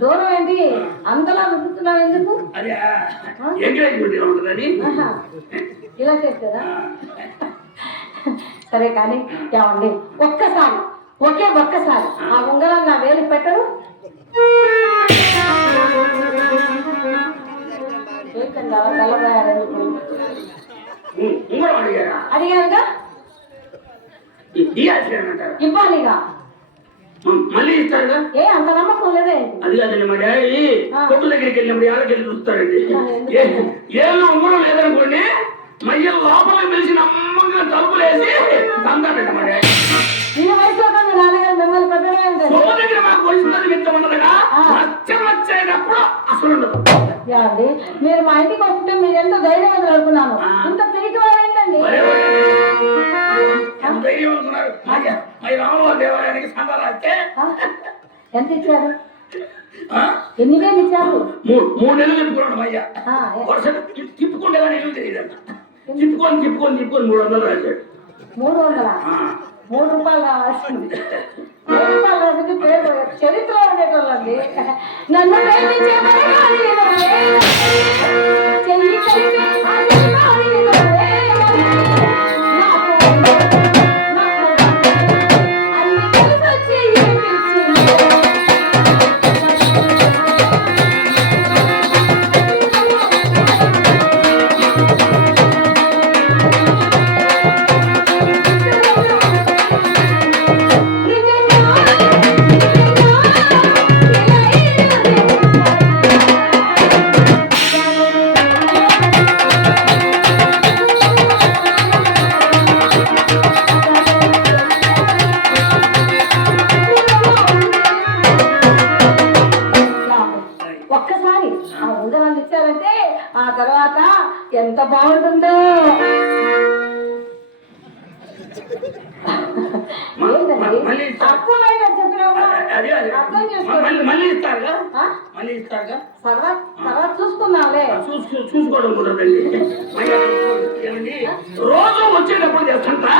దూరం ఏంటి అంతలా విప్పుతున్నావు ఎందుకు? ఇలా చేస్తారా? సరే కానీ ఏమండి ఒక్కసారి ఒక్కసారి ఆ ఉంగరం నా వేలు పెట్టరు. అడిగారుగా ఇవ్వాలిగా. మళ్ళీ ఇస్తారుగా. ఏ అంత నమ్మకం లేదే. అది కాదండి మా డాడీ కొట్టు దగ్గరికి వెళ్ళినప్పుడు ఏళ్ళకెళ్ళి చూస్తాడండి. ఏళ్ళు ఉంగరం లేదనుకోండి మయ్య లోపలికి పిలిచి నమ్మకంగా తలుపులేసి తంతాడండి మా డాడీ. ఈ వయసులో నాన్నగారు మిమ్మల్ని పెట్టడం దగ్గర మాకు వయసు మిత్తం ఉండదుగా. వచ్చేటప్పుడు అసలు ఉండదు. మీరు మా ఇంటికి వస్తుంటే మీరు ఎంతో ధైర్యవంతులు అనుకున్నాను. ఇంత పిరికి వారు ఏంటండి? ధైర్యవంతున్నారు. రామవారి దేవాలయానికి సందా రాస్తే ఎంత ఇచ్చారు? ఎన్ని వేలు ఇచ్చారు? 3 నెలలు చెప్పుకున్నాడు అయ్యా. వరుస తిప్పుకుంటే కానీ ఇల్లు తెలియదంట. తిప్పుకొని 300 రాశాడు. 300? 3 రూపాయలు రావాల్సింది. 3 రూపాయలు రాసింది పేరు చరిత్ర ఉండేటోళ్ళండి. నన్ను ఎంత బాగుంటుందో. చూసుకున్నావులే. చూసుకోవడం కూడా రోజు వచ్చేటప్పుడు చేస్తుంటా,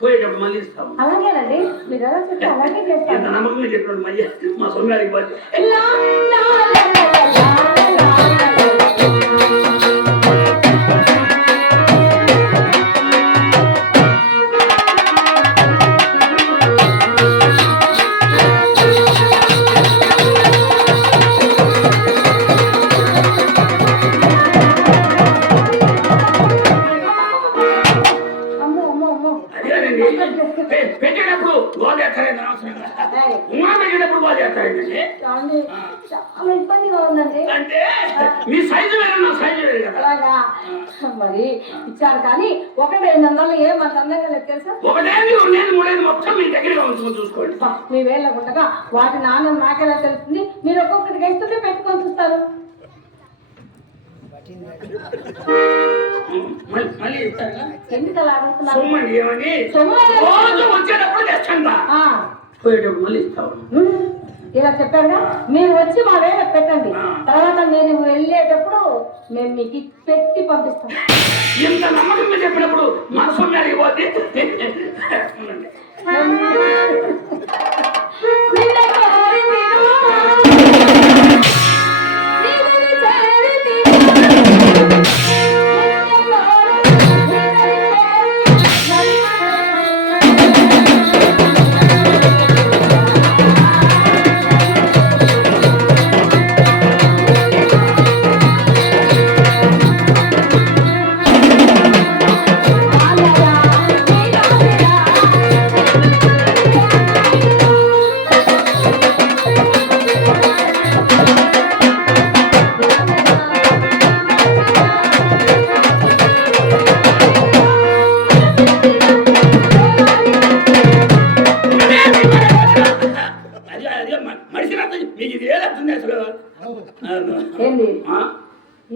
పోయేటప్పుడు మళ్ళీ ఇస్తాం. అలాగేనండి మీరు ఎలా చెప్తే అలాగే చేస్తాను. నమ్మకంగా చెప్పండి మళ్ళీ మా సొంగారికి పోతే పెట్టేటప్పుడు గోల్ చేస్తారండి. అవసరంగా పెట్టేటప్పుడు గోల్ చేస్తారండి. చాలా ఇబ్బందిగా ఉందండి. అంటే మీ సైజు వేరే నా సైజు వేరే కదా. అలాగా మరి ఇచ్చారు కానీ 1,500 ఏమంత అందంగా లేదు తెలుసా? 1, 2, 3 మొత్తం మీ దగ్గరగా ఉంచుకొని చూసుకోండి. మీ వేళ్ళకుండగా వాటి నాణ్యం నాకెలా తెలుస్తుంది? మీరు ఒక్కొక్కటి గెస్తుంటే పెట్టుకొని చూస్తారు. మళ్ళీ ఇస్తారుగా. ఎందుకు అలా అడుగుతున్నారు? వచ్చేటప్పుడు తెచ్చండి, పోయేటప్పుడు మళ్ళీ ఇస్తావు. ఇలా చెప్పారుగా. మీరు వచ్చి మా వేళ పెట్టండి, తర్వాత నేను వెళ్ళేటప్పుడు మేము మీకు పెట్టి పంపిస్తాం. ఇంత నమ్మకంగా చెప్పినప్పుడు మన సొమ్మె పోతే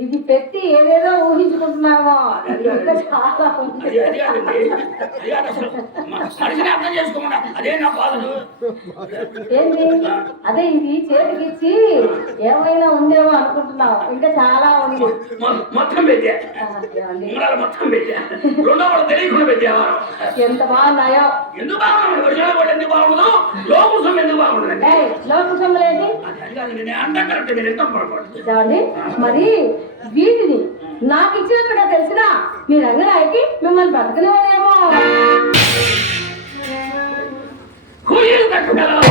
ఇది పెట్టి ఏదేదో ఊహించుకుంటున్నావో చాలా ఏంటి అదే ఇది చేతికి ఇచ్చి ఏమైనా ఉందేమో అనుకుంటున్నావు. ఇంకా చాలా ఉంది. ఎంత బాగున్నాయో. ఎందుకు బాగున్నాడు వర్షాలు కూడా ఎందుకు బాగుండదు లోకుసం ఎందుకు బాగుండదండి లోకసంలేంటి నేను అంతా కరెక్ట్ మీరు ఎంత పొరపాటు మరి వీటిని నాకు ఇచ్చినట్టుగా తెలిసినా మీ రంగనాయకి మిమ్మల్ని బ్రతకలేమో కూలీలు కట్టగలరు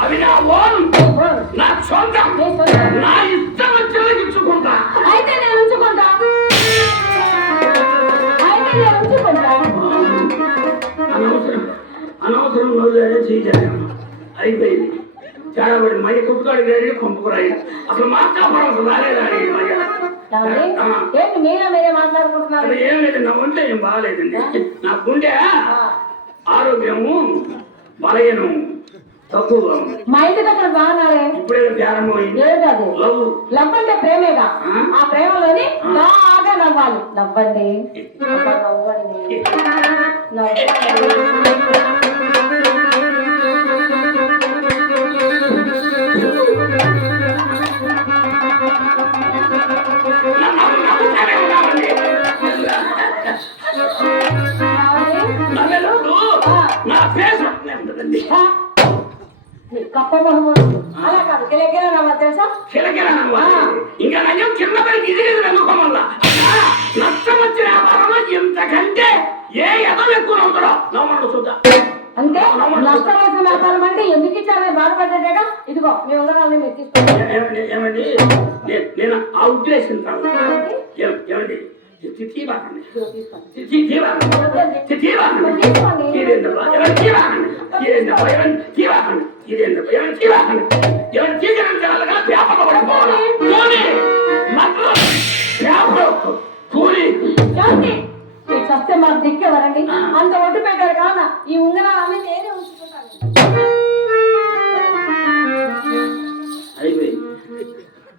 అవి నా ఓన్ నా సొంతం నా ఇష్టం వచ్చేది ఇచ్చుకుంటా అయితే నేను ఉంచుకుంటా అనవసరం రోజు చేయాలి అయిపోయింది చాడబడి మయ్య కుట్టుకాడికి రెడీ కొంపుకురాయి అసలు మాట్లాడడం రాలేదాడి ఏం లేదు నా ఒంట్లో ఏం బాగాలేదండి నా గుండె ఆరోగ్యము బలహీనం తక్కువగా మా ఇంటి దగ్గర బాగున్నారే ఇప్పుడే ప్రారంభమైంది లవ్ అంటే ప్రేమేగా ఆ ప్రేమలోని బాగా నవ్వాలి నవ్వండి అలా కాదు కిలకిల నవ్వాలి తెలుసా కిలకిల నవ్వాలి ఇంకా నయం కింద పడికి ఇది నవ్వుకోమల్లా నష్టం వచ్చిన వ్యాపారంలో ఇంతకంటే ఏ ఎదం ఎక్కువ నవ్వుతాడో నవ్వడం చూద్దాం అంటే నష్టం వచ్చిన వ్యాపారం అంటే ఎందుకు ఇచ్చారని బాధపడ్డాక ఇదిగో మీ ఉంగరాలని మీరు తీసుకోండి ఏమండి నేను ఆ ఉద్దేశం ఏమండి చస్తే మాకు దిక్కేవారండి అంత ఒడ్డు పెట్టారు కావున ఈ ఉంగరాలన్నీ నేనే ఉంచుకుంటాను అయిపోయింది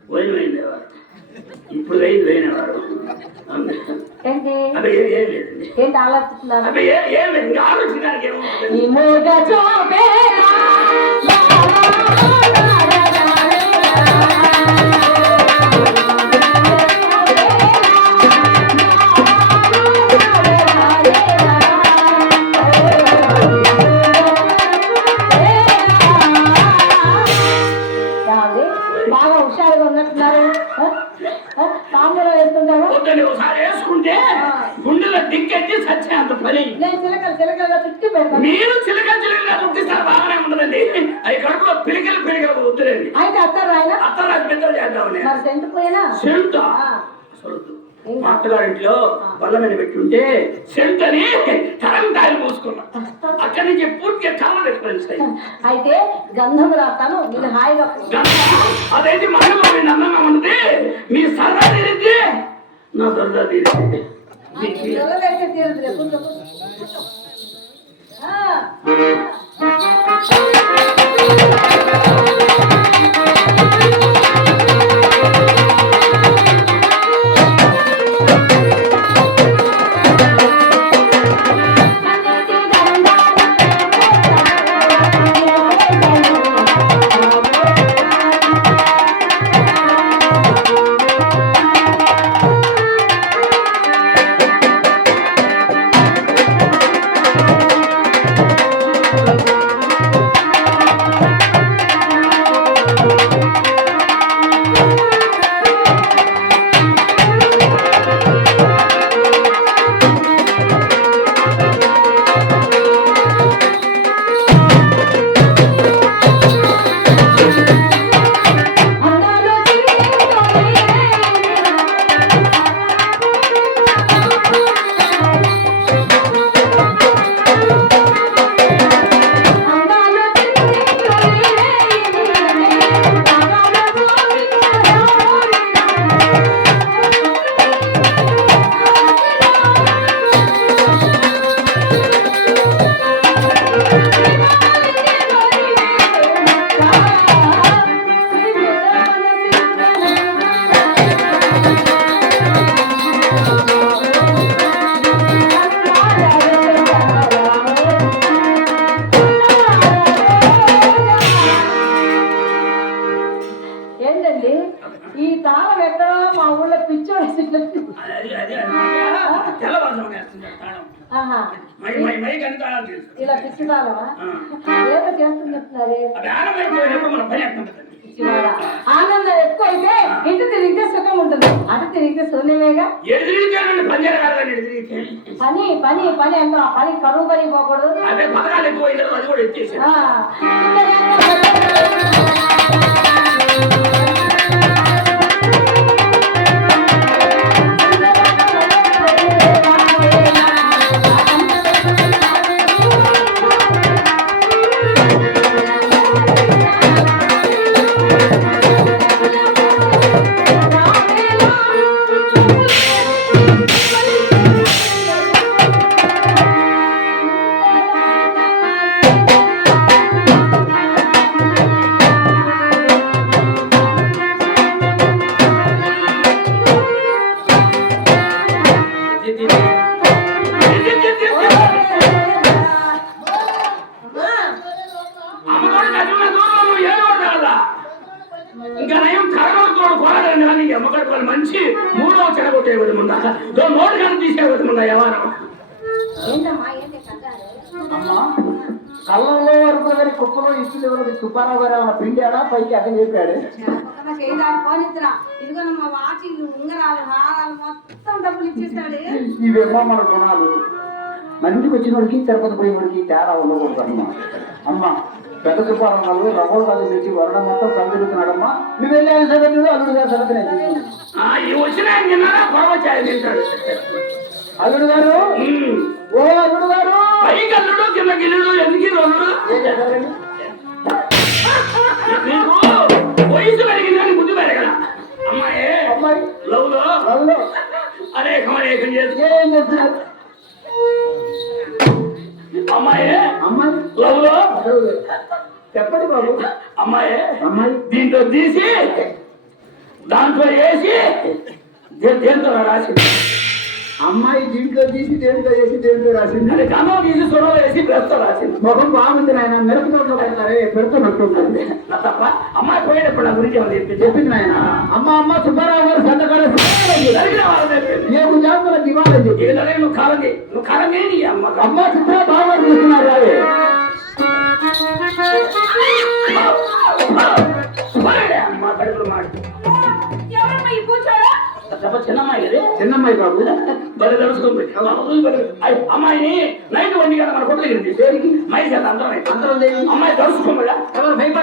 పోయిపోయింది ఇప్పుడు రైతు లేనివారు ఏంటి ఏంటి ఆలోచిస్తున్నారు ఆలోచించడానికి బాగా హుషారుగా ఉన్నట్టున్నారు తాంబూలం వేసుకుంటారు ఒకసారి వేసుకుంటే గుండెలో దిక్కెట్టి సచ్చే అంత పని నేను చిలకలుగా చుట్టి పెడతాను మీరు చిలకలుగా చుట్టిస్తారు బాగానే ఉండదండి అవి కడుపులో పిలికలు వద్దులేండి అయితే అత్తరాజు పెద్దలు చేద్దామని సెంటు పోయినా సెంటు మా అత్తగారింట్లో బల్ల మీద పెట్టుంటే సెంట్ అని కరంకాయలు మూసుకున్నా అక్కడి నుంచి పూర్తిగా చాలా డిఫరెన్స్ అయితే గంధం రాస్తాను నేను హాయిగా అదైతే మనలో అందంగా ఉంటుంది మీ సరదా తీరిద్ది నా సరదా తీరిద్ది మై కనితాళం తెలుసు ఇలా పిచ్చిదానా ఏదో చేస్తుంది చెప్తున్నారే. అది ఆనందమైపోయినప్పుడు మన పని ఎట్లుంటుందండి. పిచ్చివాడా, ఆనందం ఎక్కువ అయితే ఇటు తిరిగితే సుఖం ఉంటుంది, అటు తిరిగితే శూన్యమేగా. ఎదురిచానండి పని చేయాలి ఎదురితే పని పని పని అంతా ఆ పని కరువు పని పోకూడదు. అదే పథకాలు ఎక్కువ అయిన అది కూడా ఎత్తేసాను. ఇంకా నయం కరగొట్టుకోడు కోరదని కానీ అమ్మకడుకోవాలి మంచి మూడవ చెడగొట్టే ముందా నోటు కానీ తీసేవద్దు ముందా ఎవరు అమ్మా కళ్ళంలో వరకు గారి కుప్పలో ఇసులు ఎవరు సుబ్బారావు గారు ఆ పిండి అలా పైకి అక్కడ చెప్పాడు. ఇదిగోనమ్మా వాచీలు ఉంగరాలు హారాలు మొత్తం డబ్బులు ఇచ్చేస్తాడు. ఇవేమో మన గుణాలు. మందికి వచ్చిన వాడికి తిరుపతి పోయిన వాడికి తేడా ఉండకూడదు అమ్మా. అమ్మా పెద్ద సుబ్బారావు గారు రవ్వ కాదు తెచ్చి వరడం మొత్తం కలుగుతున్నాడమ్మా. నువ్వు వెళ్ళే సంగతి అల్లుడు గారి సంగతి వచ్చిన పర్వచాయ తింటాడు. అల్లుడు గారు ఓ అల్లుడు గారు పైకి అల్లుడు కింద గిల్లుడు ఎందుకు అల్లుడు నీకు వయసు పెరిగిందని బుద్ధి పెరగల అమ్మాయి అమ్మాయి లవ్ లో లవ్లో అనేకం అనేకం చేసి ఏం చేస్తున్నారు అమ్మాయి అమ్మాయి లవ్ లో చెప్పండి బాబు. అమ్మాయి అమ్మాయి దీంట్లో తీసి దాంట్లో వేసి దేంతో రాసి అమ్మాయి దీంట్లో తీసి దేంట్లో వేసి దేంట్లో రాసింది. అది గమం తీసి సొడవ వేసి బ్రస్తో రాసింది. ముఖం బాగుంది నాయన. మిరపతోటలో పెడతారే పెడుతున్నట్టుంది. నా తప్ప అమ్మాయి పోయేటప్పుడు నా గురించి ఏమని చెప్పింది నాయన. అమ్మ అమ్మ సుబ్బారావు గారు సంతకాలు జరిగిన వాళ్ళని చెప్పింది. ఏడు జాతుల దివాళని చెప్పి ఇక జరిగిన నువ్వు కాలం నీ అమ్మ అమ్మ చిత్ర బాగా చూస్తున్నారు రావే. అమ్మ కడుపులు మాట ఎవరమ్మా ఈ కూర్చోడా? చిన్నమ్మాయి కదా చిన్నమ్మాయి బాబు బలి తెలుసుకుంది అమ్మాయిని నైట్ 1 గంట మన కొట్టు దగ్గర మై చేత అందరం అందరం అమ్మాయి తెలుసుకుందా ఎవరు భయపడ